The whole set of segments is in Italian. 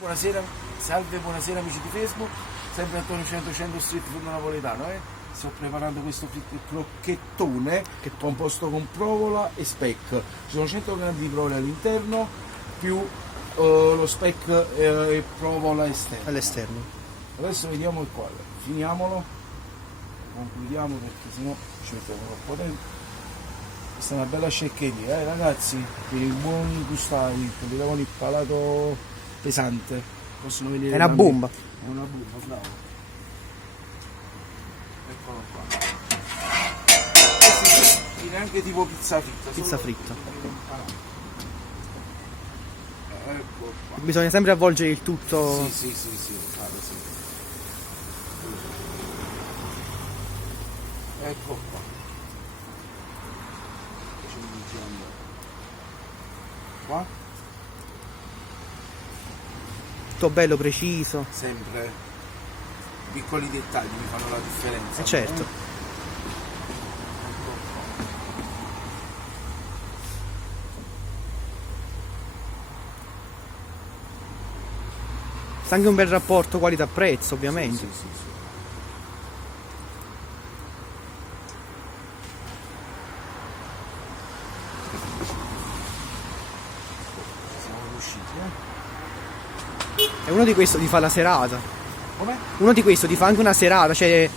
Buonasera, salve, buonasera amici di Facebook, sempre Antonio 100 Street Food Napoletano. Sto preparando questo crocchettone che è composto con provola e speck. Ci sono 100 g di provola all'interno più lo speck e provola esterna. All'esterno. Adesso vediamo il quadro, finiamolo, concludiamo perché sennò ci mettiamo troppo tempo. Questa è una bella sceccheria, ragazzi, per i buoni gustati, quelli con il palato pesante, possono venire. È una bomba. È una bomba, bravo. Eccolo qua. Questo viene anche tipo pizza fritta. Pizza fritta. Ecco qua. Bisogna sempre avvolgere il tutto. Sì, fare sì. Ecco qua. Qua. Tutto bello preciso. Sempre piccoli dettagli mi fanno la differenza. Certo. Ecco qua. Sta anche un bel rapporto qualità-prezzo, ovviamente. Sì. Siamo riusciti, E uno di questo ti fa la serata. Come? Uno di questo ti fa anche una serata, cioè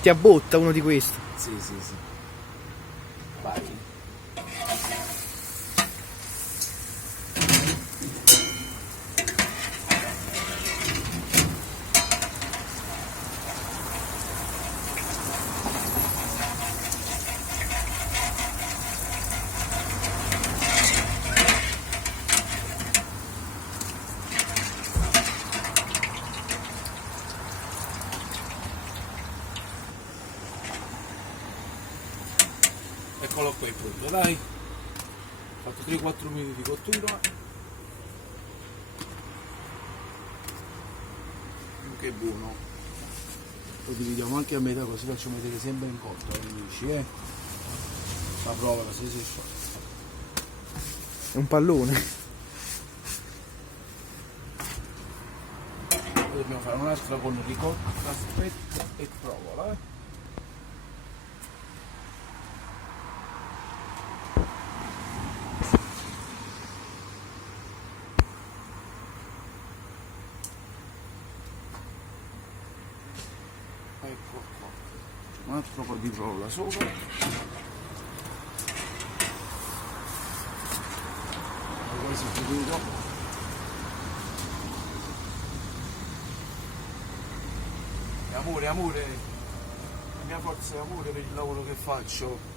ti abbotta uno di questi. Sì. Vai. Eccolo qua, è pronto, dai. Ho fatto 3-4 minuti di cottura. Che buono. Lo dividiamo anche a metà così facciamo vedere sempre in cotto, amici, La prova, se si scioglie. È un pallone. Poi dobbiamo fare un'altra con ricotta, speck e provola, Ecco qua. Un altro po' di provola sopra. Quasi finito. Amore, la mia forza è amore per il lavoro che faccio.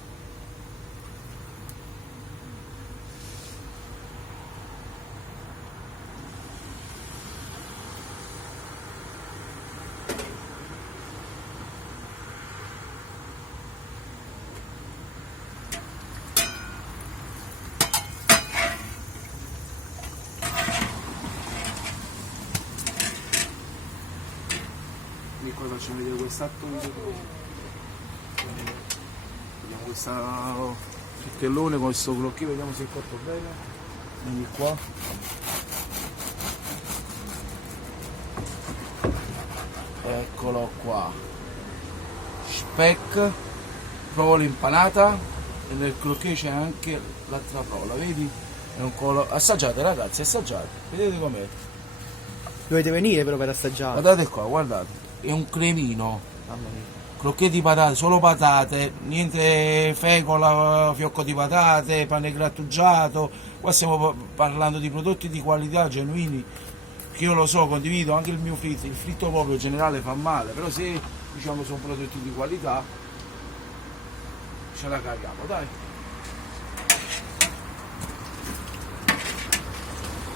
E poi facciamo vedere quest'altro video. Vediamo questo frittellone con questo crocchino, vediamo se è cotto bene. Vieni qua. Eccolo qua. Speck, provola impanata e nel crocchino c'è anche l'altra provola, vedi? È un colore. Assaggiate ragazzi, assaggiate, vedete com'è. Dovete venire però per assaggiare. Guardate qua, guardate. È un cremino, Mamma mia. crocchè di patate, solo patate, niente fecola, fiocco di patate, pane grattugiato. Qua stiamo parlando di prodotti di qualità genuini, che io lo so, condivido anche il mio fritto, il fritto proprio generale fa male, però se diciamo sono prodotti di qualità ce la caviamo, dai.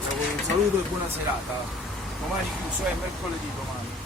Un saluto e buona serata. Domani chiuso, è mercoledì domani.